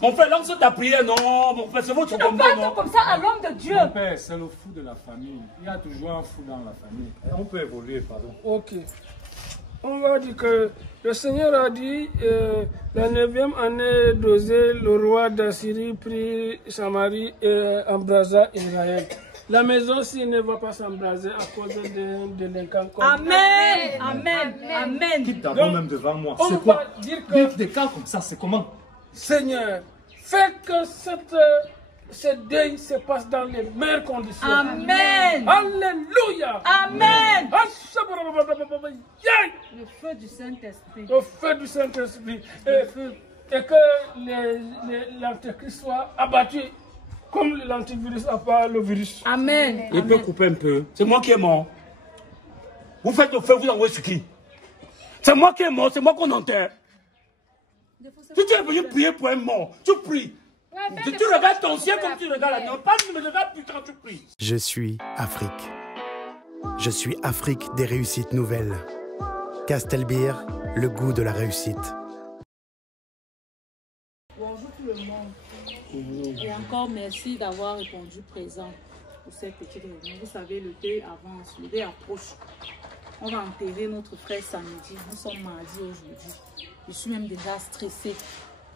Mon frère, lance ta prière, non. Mon frère, c'est votre combat, non. Tu ne parles comme ça à l'homme de Dieu. Mon père, c'est le fou de la famille. Il y a toujours un fou dans la famille. On peut évoluer, pardon. Ok. On va dire que le Seigneur a dit, la 9e année d'Osée, le roi d'Assyrie prit Samarie et embrasa Israël. La maison ci ne va pas s'embraser à cause d'un délinquant comme Amen. Amen. Amen. Quitte d'abord même devant moi. On C'est quoi? va dire que, Des cas comme ça, c'est comment? Seigneur, fais que ce deuil se passe dans les meilleures conditions. Amen. Alléluia. Amen. Le feu du Saint-Esprit. Le feu du Saint-Esprit. Et que l'antéchrist soit abattu comme l'antivirus n'a pas le virus. Amen. Il peut couper un peu. C'est moi qui est mort. Vous faites le feu, vous envoyez ce qui? C'est moi qui est mort, c'est moi qu'on enterre. Si tu es venu prier pour un mort, tu pries. Si tu regardes ton ciel comme tu regardes la terre, pas tu me regardes plus quand tu pries. Je suis Afrique. Je suis Afrique des réussites nouvelles. Castelbir, le goût de la réussite. Bonjour tout le monde. Et encore merci d'avoir répondu présent pour cette petite réunion. Vous savez, le deuil avance, le deuil approche. On va enterrer notre frère samedi. Nous sommes mardi aujourd'hui. Je suis même déjà stressée.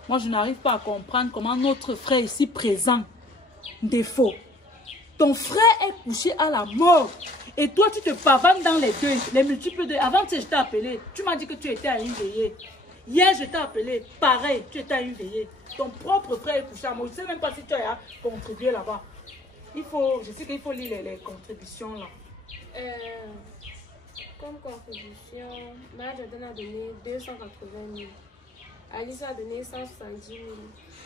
Moi, je n'arrive pas à comprendre comment notre frère ici présent défaut. Ton frère est couché à la mort. Et toi, tu te pavanes dans les deuils, les multiples deuils. Avant, je t'ai appelé. Tu m'as dit que tu étais à une veillée. Hier, je t'ai appelé. Pareil, tu étais à une veillée. Ton propre frère est couché à mort. Je ne sais même pas si tu as contribué là-bas. Je sais qu'il faut lire les contributions là. Comme contribution, Marie-Jordan a donné 280 000. Alice a donné 170 000.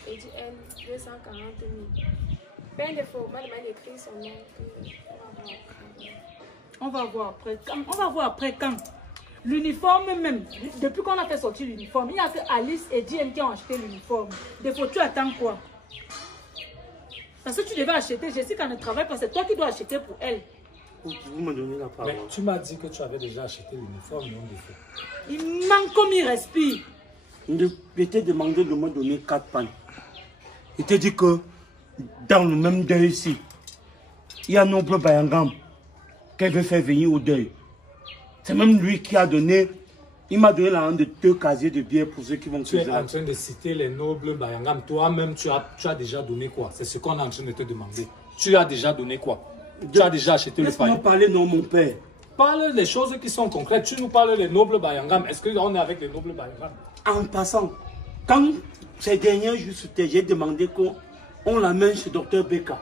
Et dit elle 240 000. Peine de faux, madame a écrit son nom. On va voir après. On va voir après quand. L'uniforme même, depuis qu'on a fait sortir l'uniforme, il y a que Alice et Diane qui ont acheté l'uniforme. Des fois, tu attends quoi? Parce que tu devais acheter. Je sais qu'elle ne travaille pas, c'est toi qui dois acheter pour elle. Vous me donnez la parole. Mais tu m'as dit que tu avais déjà acheté l'uniforme, non? Il manque comme il respire. Je t'ai demandé de me donner 4 pannes. Il t'a dit que dans le même deuil ici, il y a Noble Bayangam qu'elle veut faire venir au deuil. C'est même lui qui a donné, il m'a donné la de 2 casiers de billets pour ceux qui vont se faire. Tu es en train de citer les nobles Bayangam. Toi-même, tu as déjà donné quoi? C'est ce qu'on est en train de te demander. Tu as déjà donné quoi? Tu as déjà acheté le pain. Laisse-moi parler, non, mon père. Parle des choses qui sont concrètes. Tu nous parles des nobles Bayangam. Est-ce qu'on est avec les nobles Bayangam? En passant, quand ces derniers jours, j'ai demandé qu'on l'amène chez Dr Beka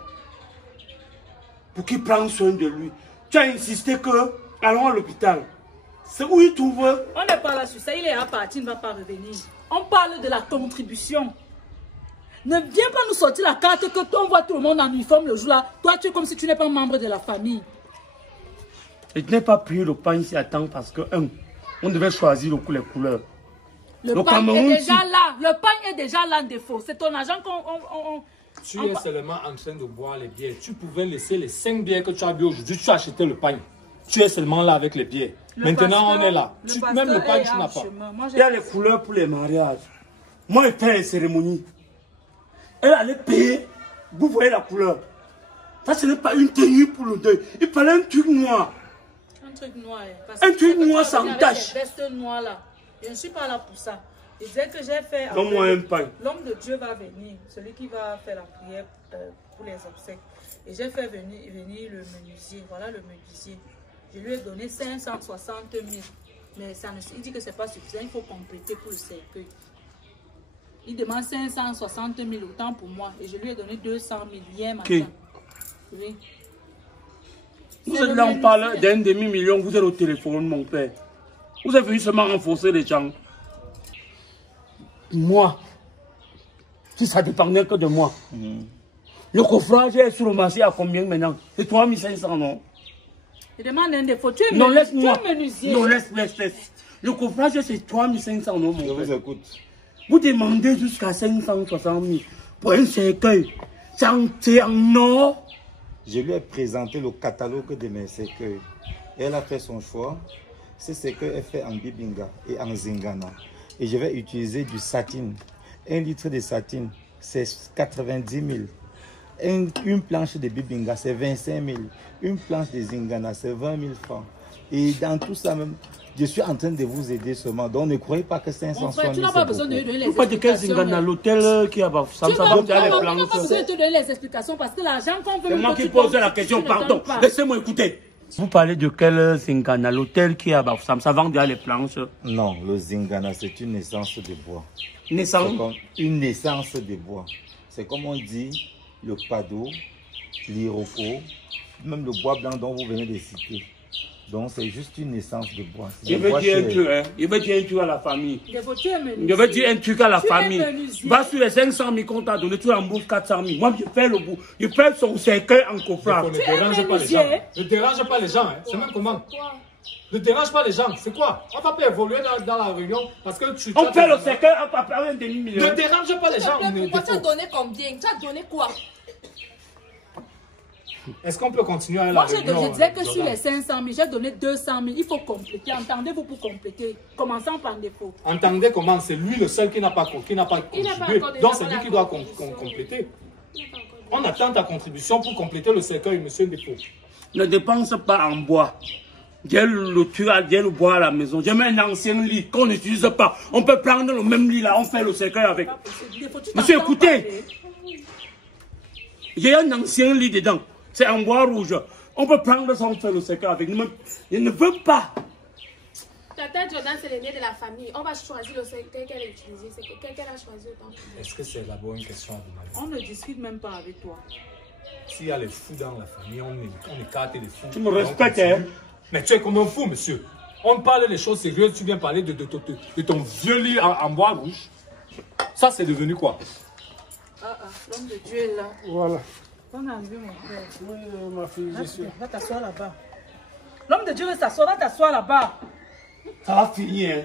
pour qu'il prenne soin de lui. Tu as insisté que allons à l'hôpital. C'est où il trouve. On n'est pas là sur ça. Il est à partir, il ne va pas revenir. On parle de la contribution. Ne viens pas nous sortir la carte que on voit tout le monde en uniforme le jour-là. Toi, tu es comme si tu n'es pas membre de la famille. Je n'ai pas pris le pain ici à temps parce que, on devait choisir les couleurs. Le pain est déjà là. Le pain est déjà là en défaut. C'est ton argent qu'on... Tu es seulement en train de boire les bières. Tu pouvais laisser les 5 bières que tu as bu aujourd'hui. Tu as acheté le pain. Tu es seulement là avec les bières. Maintenant, on est là. Même le pain, tu n'as pas. Il y a les couleurs pour les mariages. Moi, je fais les cérémonies. Elle allait payer. Vous voyez la couleur. Ça, ce n'est pas une tenue pour le deuil. Il fallait un truc noir. Un truc noir. Un truc noir sans tache. Veste noire là. Je ne suis pas là pour ça. Je disais que j'ai fait... Donne-moi un pain. L'homme de Dieu va venir. Celui qui va faire la prière pour les obsèques. Et j'ai fait venir le menuisier. Voilà le menuisier. Je lui ai donné 560 000. Mais ça ne, il dit que ce n'est pas suffisant. Il faut compléter pour le cercueil. Il demande 560 000 autant pour moi. Et je lui ai donné 200 000 hier matin. Okay. Oui. Vous êtes là, on parle d'un demi-million. Vous êtes au téléphone, mon père. Vous êtes venu seulement renforcer les gens. Moi, si ça dépendait que de moi, le coffrage est sur le marché à combien maintenant? C'est 3 500, non? Je demande un défaut. Tu es non, laisse-moi. menuisier. Non, laisse. Le coffrage, c'est 3 500, non, mon père? Je vous écoute. Vous demandez jusqu'à 560 000 pour un cercueil. C'est en or. Je lui ai présenté le catalogue de mes cercueils. Elle a fait son choix. Ce cercueil est fait en Bibinga et en Zingana. Et je vais utiliser du satin. 1 litre de satin c'est 90 000. Une planche de Bibinga, c'est 25 000. Une planche de Zingana, c'est 20 000 francs. Et dans tout ça même, je suis en train de vous aider seulement. Donc ne croyez pas que 500 frère, tu n'as pas besoin de lui donner les Pourquoi de quel Zingana, l'hôtel qui a ça me pas besoin de te donner les explications parce que l'argent qu'on veut... C'est moi qui pose la question, pardon. Laissez-moi écouter. Vous parlez de quel Zingana, l'hôtel qui a ça vend déjà les planches? Non, le Zingana, c'est une naissance de bois. Naissance? Une naissance de bois. C'est comme on dit le pado, l'iroko, même le bois blanc dont vous venez de citer. Donc c'est juste une naissance de bois. Je veux dire un truc, hein. Je veux dire un truc à la famille. Je veux dire un truc à la famille. Va sur les 500 000 qu'on t'a donné, tu rembourses 400 000. Moi, je fais le bout. Je fais son cercueil en coffrage. Ne dérange pas les gens. Ne dérange pas les gens. C'est même comment? Ne dérange pas les gens. C'est quoi? On va pas évoluer dans la réunion parce que tu... On fait le cercueil à peu près un demi-million. Ne dérange pas les gens. Pourquoi tu as donné combien? Tu as donné quoi? Est-ce qu'on peut continuer à la réunion? Moi, je disais que sur les 500 000, j'ai donné 200 000. Il faut compléter. Entendez-vous pour compléter. Commençons par défaut. Entendez comment? C'est lui le seul qui n'a pas contribué. Donc c'est lui qui doit compléter. On attend ta contribution pour compléter le cercueil, monsieur Dépôt. Ne dépense pas en bois. J'ai le bois à la maison. J'ai même un ancien lit qu'on n'utilise pas. On peut prendre le même lit là, on fait le cercueil avec. Monsieur, écoutez. J'ai un ancien lit dedans. C'est en bois rouge. On peut prendre ça, on fait le cercueil avec nous. Je ne veux pas. Tata Jordan, c'est l'aîné de la famille. On va choisir le cercueil qu'elle a utilisé. C'est qu'elle a choisi autant. Est-ce que c'est la bonne question à demander? On ne discute même pas avec toi. S'il y a les fous dans la famille, on écarte les fous. Tu me respectes, hein? Mais tu es comme un fou, monsieur. On parle des choses sérieuses. Tu viens parler de ton vieux lit en bois rouge. Ça, c'est devenu quoi? L'homme de Dieu est là. Voilà. On a enlevé mon frère. Oui, ma fille, je suis. Va t'asseoir là-bas. L'homme de Dieu veut s'asseoir, va t'asseoir là-bas. Ça va finir, hein?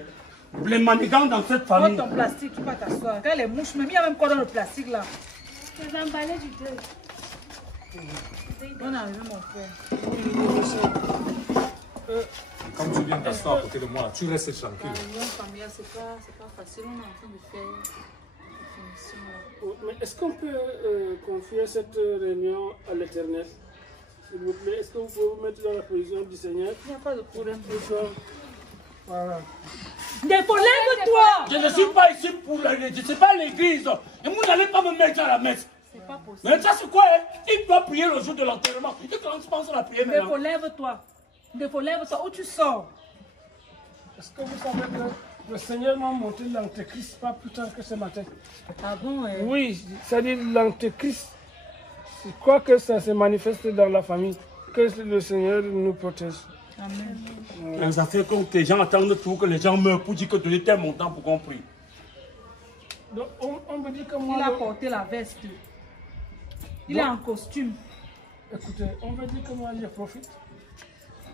Les manigants dans cette famille. Prends ton plastique, tu vas t'asseoir. Regarde les mouches, mais il y a même quoi dans le plastique là? Je vais emballer du deuil. On a enlevé mon frère. Comme tu viens t'asseoir à côté de moi, tu restes tranquille. La réunion familiale, c'est pas facile. On est en train de faire la finition là. Mais est-ce qu'on peut confier cette réunion à l'Éternel? S'il vous plaît, est-ce que vous pouvez vous mettre dans la position du Seigneur? Il n'y a pas de problème. Voilà. Défaut, lève-toi! Je ne suis pas ici pour l'église, je ne sais pas l'église. Et vous n'allez pas me mettre à la messe. C'est pas possible. Mais ça c'est quoi, hein? Il doit prier le jour de l'enterrement. Il commence à la prière maintenant. Défaut, lève-toi. Défaut, lève-toi. Où tu sors? Est-ce que vous savez que le Seigneur m'a montré l'Antéchrist pas plus tard que ce matin? Ah bon? Oui, c'est-à-dire l'Antéchrist. Je crois que ça se manifeste dans la famille. Que le Seigneur nous protège. Amen. Les affaires que les gens attendent tout, que les gens meurent pour dire que donner tel montant pour qu'on prie. Donc on me dit que moi... Il a porté la veste. Il est en costume. Écoutez, on me dit que moi je profite.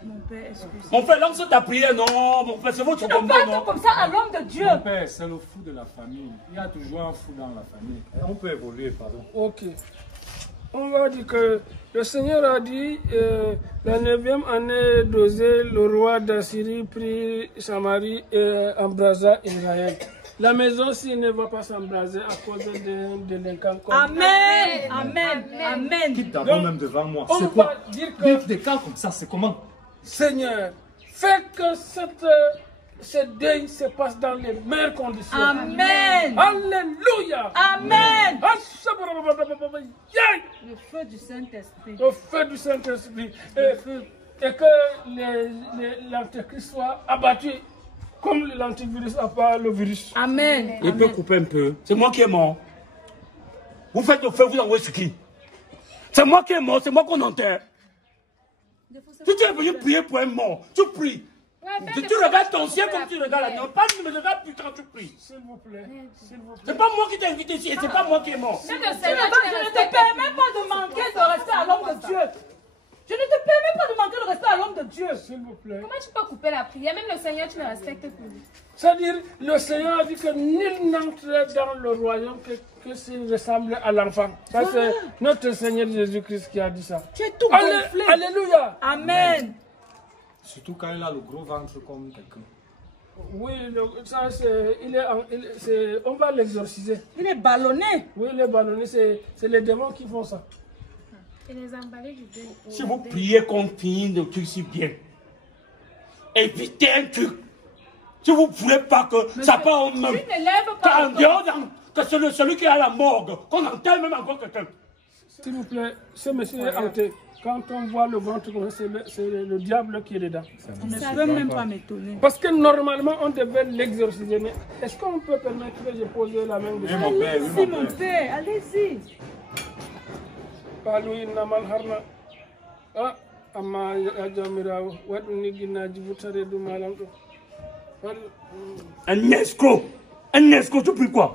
Mon père, excusez-moi. Mon frère, lance ta prière, non. Mon frère, c'est votre Tu ne combat, fais non? pas comme ça à l'homme de Dieu. Mon père, c'est le fou de la famille. Il y a toujours un fou dans la famille. On peut évoluer, pardon. Ok. On va dire que le Seigneur a dit, la 9e année d'Osée, le roi d'Assyrie prit Samarie et embrasa Israël. La maison-ci ne va pas s'embraser à cause d'un délinquant comme... Amen. Amen. Amen. Quitte d'abord même devant moi. On C'est va quoi? dire que... Des cas comme ça, c'est comment? Seigneur, fais que ce deuil se passe dans les meilleures conditions. Amen. Alléluia. Amen. Le Le feu du Saint-Esprit. Le feu du Saint-Esprit. Et que l'Antéchrist soit abattu comme l'antivirus n'a pas le virus. Amen. Il peut couper un peu. C'est moi qui est mort. Vous faites le feu, vous envoyez ce qui? C'est moi qui est mort, c'est moi qu'on enterre. Si tu es venu prier pour un mort, tu pries. Si tu regardes ton ciel comme tu regardes la terre, pas ne me regarde plus quand tu pries. S'il vous plaît. C'est pas moi qui t'ai invité ici et c'est pas moi qui est mort. Je ne te permets pas de manquer de respect à l'homme de Dieu. Je ne te permets pas de manquer le respect à l'homme de Dieu. S'il vous plaît. Comment tu peux couper la prière? Même le Seigneur, tu le respectes plus. C'est-à-dire, le Seigneur a dit que nul n'entre dans le royaume que s'il ressemble à l'enfant. Ça, c'est notre Seigneur Jésus-Christ qui a dit ça. Tu es tout gonflé. Alléluia. Amen. Surtout quand il a le gros ventre comme quelqu'un. Oui, ça c'est... on va l'exorciser. Il est ballonné. Oui, il est ballonné, c'est les démons qui font ça. Et les emballés du dé. Si vous priez qu'on finisse le truc si bien, évitez un truc. Si vous ne voulez pas que ça part en même. Tu ne lèves pas. Que celui qui est à la morgue, qu'on enterre même encore quelqu'un. S'il vous plaît, ce monsieur est hanté. Quand on voit le ventre, c'est le diable qui est dedans. Je ne peux même pas m'étonner. Parce que normalement, on devait l'exorciser. Mais est-ce qu'on peut permettre que je pose la main dessus? Allez-y, mon père, allez-y. Palu namal harna. Ah, amma ajamirawo. Waduni ginaji butare du malam do. Un escroc. Un escroc, tu pries quoi?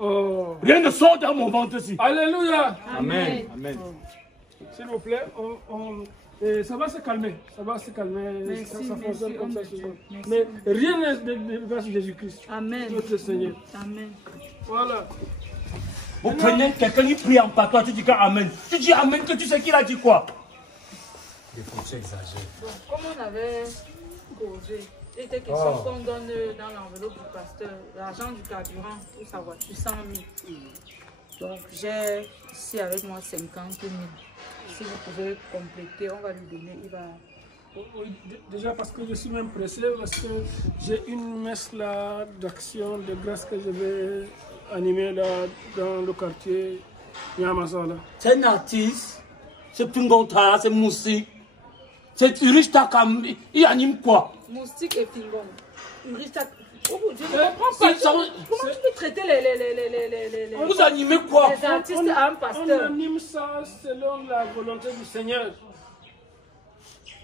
Oh. Rien ne sort dans mon ventre ici. Alléluia. Amen. Amen. S'il vous plaît, ça va se calmer. Ça va se calmer. Merci, ça fonctionne comme ça souvent. Merci. Mais rien n'est dépasse Jésus-Christ. Amen. Notre Seigneur. Amen. Voilà. Vous prenez quelqu'un qui prie en patois, tu dis qu'Amen. Tu dis Amen, que tu sais qu'il a dit quoi? Des fois, tu exagères. Donc, comme on avait causé, il était question qu'on donne dans l'enveloppe du pasteur l'argent du carburant pour sa voiture, 100 000. Donc, j'ai ici avec moi 50 000. Si vous pouvez compléter, on va lui donner, il va... Oui, déjà parce que je suis même pressé, parce que j'ai une messe là d'action, de grâce que je vais animer là dans le quartier Yamasala. C'est un artiste, c'est Pingonta, c'est Moussi, c'est Urich Takam, il anime quoi? Moustique et Pingon. Urich Takam. Oh, je ne comprends pas. Comment tu peux traiter les Vous animez quoi? Les artistes à un pasteur. On anime ça selon la volonté du Seigneur.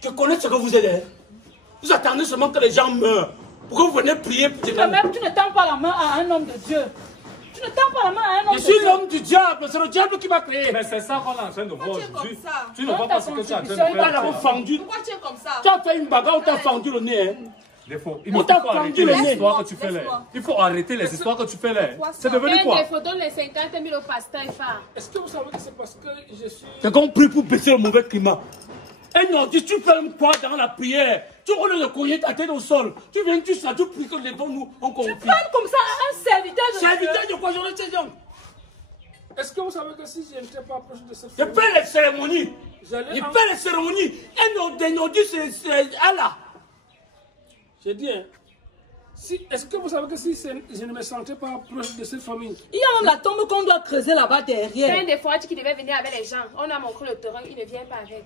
Je connais ce que vous êtes. Hein? Vous attendez seulement que les gens meurent. Pourquoi vous venez prier pour Tu ne tends pas la main à un homme de Dieu. Tu ne tends pas la main à un homme de Dieu. Je suis l'homme du diable, c'est le diable qui m'a créé. Mais c'est ça qu'on est en train de voir aujourd'hui. Tu ne Dans vois ta pas ce que tu as en train de contribution, On t'a faire. fendu. Pourquoi tu es comme ça? Tu as fait une bagarre, on t'a fendu le nez. Hein? Des fois, il On faut t'a arrêter fendu les le nez. histoires que tu fais là. Il faut arrêter les histoires que tu fais là. C'est devenu quoi? Il faut donner les 50 000 au pasteur Ifa. Est-ce que vous savez que c'est parce que je suis... C'est qu'on prie pour baisser le mauvais climat. Et non, tu fais même quoi dans la prière? Tu roules de cogner ta tête au sol. Tu viens, tu pries que les dons nous ont compris. Tu parles comme ça à un serviteur de Dieu. Serviteur de quoi? J'en ai 16 ans. Est-ce que vous savez que si je n'étais pas proche de cette Je famille, fais les cérémonies. j'allais Il en- fait les cérémonies. Et nos dieux, c'est Allah. J'ai dit, hein, est-ce que vous savez que si je ne me sentais pas proche de cette famille, Il y a même la tombe qu'on doit creuser là-bas derrière. Plein de fois, qui devait venir avec les gens. On a montré le terrain, il ne vient pas avec.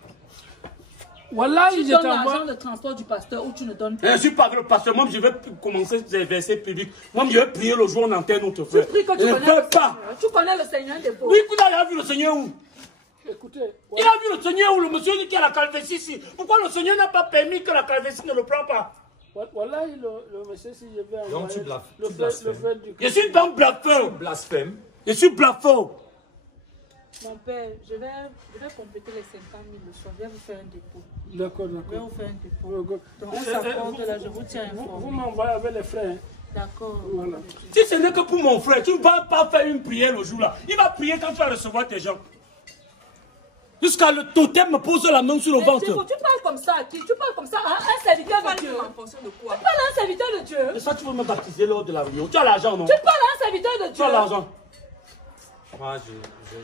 voilà, Tu je donnes l'argent t'envoie. de transport du pasteur ou tu ne donnes Je pas. ne suis pas le pasteur. Moi, je vais commencer ces versets publics. Moi, je vais prier le jour en antenne notre frère. Tu pries que Je tu ne connais peux le pas. Seigneur. Tu connais le Seigneur des pauvres. Oui, vous avez vu le Seigneur où? Écoutez, Il a vu le Seigneur où le monsieur qui a la calvétie ici. Pourquoi le Seigneur n'a pas permis que la calvétie ne le prend pas? voilà le monsieur, si je vais Donc, tu envoyer blasphèmes. le Tu fait blasphèmes. du... Je suis dans blasphème. Blasphème. Je suis blasphème. Mon père, je vais compléter les 50 000 le soir. Je vais vous faire un dépôt. D'accord, Je vais d'accord. vous faire un dépôt. D'accord. Donc on s'accorde là, je vous tiens Vous informé. m'envoyez avec les frères. Hein. D'accord. Voilà. Si ce n'est que pour mon frère, tu ne vas pas faire une prière le jour là. Il va prier quand tu vas recevoir tes gens. Jusqu'à le totem me pose la main sur le Mais ventre. tu parles comme ça à qui? Tu parles comme ça à un serviteur de Dieu. En fonction de quoi? Tu parles à un serviteur de Dieu. Et ça, tu veux me baptiser lors de la réunion. Tu as l'argent, non? Tu parles à un serviteur de Tu Dieu. as l'argent. Moi,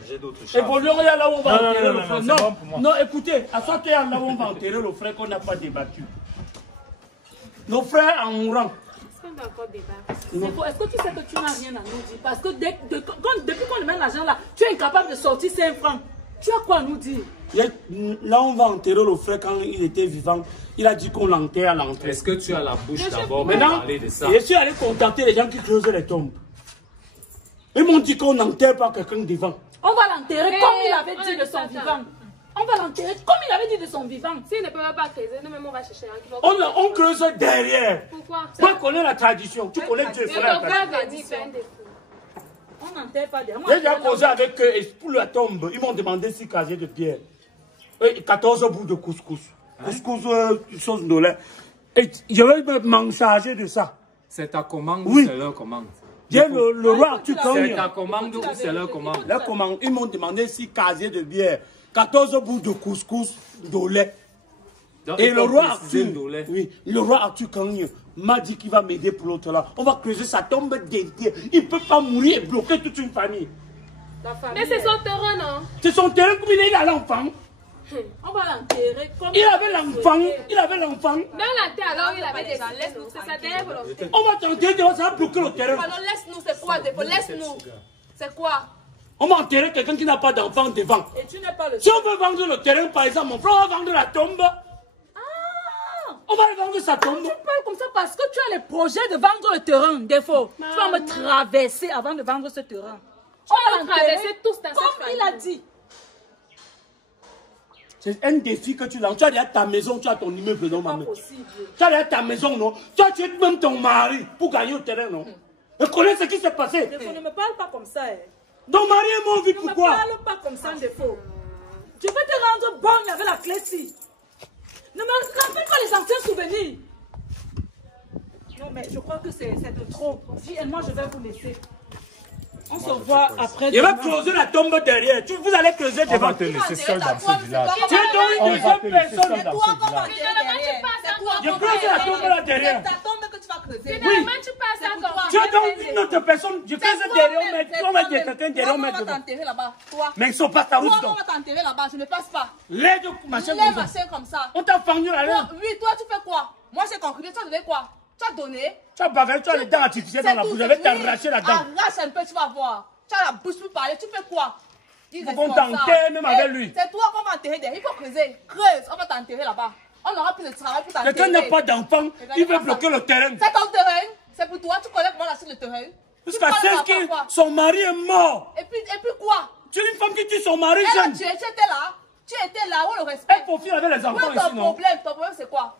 j'ai d'autres choses. Évoluons là où on va Non, enterrer non, le non, frère. non, Non, c'est bon pour moi. non, écoutez, à toi, là où on va enterrer le frère qu'on n'a pas débattu. Nos frères en mourant. Est-ce qu'on doit encore débattre? Est-ce que tu sais que tu n'as rien à nous dire? Parce que depuis qu'on lui met l'argent là, tu es incapable de sortir 5 francs. Tu as quoi à nous dire? Là, on va enterrer le frère quand il était vivant. Il a dit qu'on l'enterre à l'entrée. Est-ce que tu as la bouche d'abord pour Maintenant, parler de ça? je suis allé contacter les gens qui creusent les tombes. Ils m'ont dit qu'on n'enterre pas quelqu'un devant. On va l'enterrer Mais comme il avait on dit a de dit son ça, vivant. On va l'enterrer comme il avait dit de son vivant. S'ils ne peuvent pas creuser, nous-mêmes, on va chercher un qui va... On creuse derrière. Pourquoi? Toi, connais la tradition. Tu connais Dieu. Mais c'est la ton tradition. frère a dit plein de fois. On n'enterre pas derrière. J'ai déjà causé avec eux et pour la tombe, ils m'ont demandé 6 casiers de pierre. Et 14 bouts de couscous. Couscous, chose de lait. Et je vais m'en charger de ça. C'est ta commande Oui. ou c'est leur commande? J'ai le roi Arthur C'est Kanye. ta commande ou c'est leur commande? Là, comment ils m'ont demandé 6 casiers de bière, 14 bouts de couscous, de lait. Donc, Et il le faut roi préciser Arthur, Ndolé. oui, le roi Arthur Kangye m'a dit qu'il va m'aider pour l'autre là. On va creuser sa tombe derrière. Il ne peut pas mourir et bloquer toute une famille. Mais c'est son terrain, non? C'est son terrain comme il a l'enfant. On va l'enterrer comme... Il avait l'enfant. Il avait l'enfant. Dans la terre, alors il avait des laisse-nous. C'est sa dernière volonté. On va t'enterrer, ça va bloquer le terrain. Pardon, laisse-nous, c'est quoi? Laisse-nous. C'est quoi? On va enterrer quelqu'un qui n'a pas d'enfant devant. Et tu n'es pas le Si on veut vendre le terrain, par exemple, mon frère, on va vendre la tombe. On va vendre sa tombe. Tu parles comme ça parce que tu as les projets de vendre le terrain, défaut. Tu vas me traverser avant de vendre ce terrain. On va traverser tous dans cette comme famille. il a dit. C'est un défi que tu lances. Tu as déjà ta maison, tu as ton immeuble, non, maman? Possible. Tu as déjà ta maison, non? Tu as tué même ton mari pour gagner le terrain, non? Et connais ce qui s'est passé. Défaut, ne me parle pas comme ça. Ton mari est mort, vie, Ne me pourquoi? parle pas comme ça, défaut. Je vais te rendre bonne avec la clé-ci. Ne me rappelle pas les anciens souvenirs. Non, mais je crois que c'est de trop. Si, et moi, je vais vous laisser. On se voit après. Il va creuser la tombe derrière. Vous allez creuser On devant. va te laisser seul dans ce village. Tu es donc On une va te deuxième laisser seul personne. dans ce village. Je creuse la tombe là derrière. Ta tombe que tu vas creuser. Finalement, tu passes à ton Tu es donc une autre personne. Je creuse derrière, mais tu vas dire quelqu'un derrière, On mais va devant. t'enterrer là-bas. Toi. Mais ils sont pas ta route Toi, on donc. va t'enterrer là-bas. Je ne passe pas. Les deux machins Les comme ça. machins comme ça. On t'a fendu là. Toi, oui, toi, tu fais quoi? Moi, j'ai contribué. Tu as donné quoi? Tu as donné. Tu as bavé, tu as les dents artificielles dans la bouche. Je vais t'arracher la dent. Arrache un peu, tu vas voir. Tu as la bouche pour parler. Tu fais quoi? Faut qu'on t'enterre même avec lui. C'est toi qu'on va enterrer derrière. Il faut creuser. Creuse. On va t'enterrer là-bas. On aura plus de travail pour t'enterrer. Quelqu'un n'a pas d'enfant, il veut bloquer le terrain. C'est ton terrain. C'est pour toi. Tu connais comment lâcher le terrain. Jusqu'à 16 que son mari est mort. Et puis quoi? Tu es une femme qui tue son mari Elle a jeune. tué. Tu étais là. Tu étais là. Où le respect? Elle profite avec les enfants Où est ici, ton non? problème? Ton problème, c'est quoi?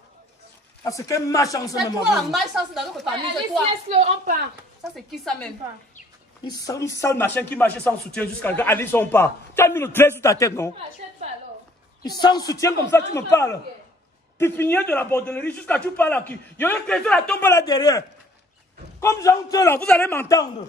Parce que malchance C'est même. toi la malchance dans notre famille. C'est Alice, toi. laisse-le, on part. Ça, c'est qui ça même? Une sale machin qui marchait sans soutien jusqu'à Alice on part. Tu as mis le trait sur ta tête, non? Achète pas alors. Sans soutien comme ça, tu me parles. Pépinière de la bordellerie jusqu'à tu parles à qui? Il y a un crédit la tombe là derrière. Comme j'entends là, vous allez m'entendre.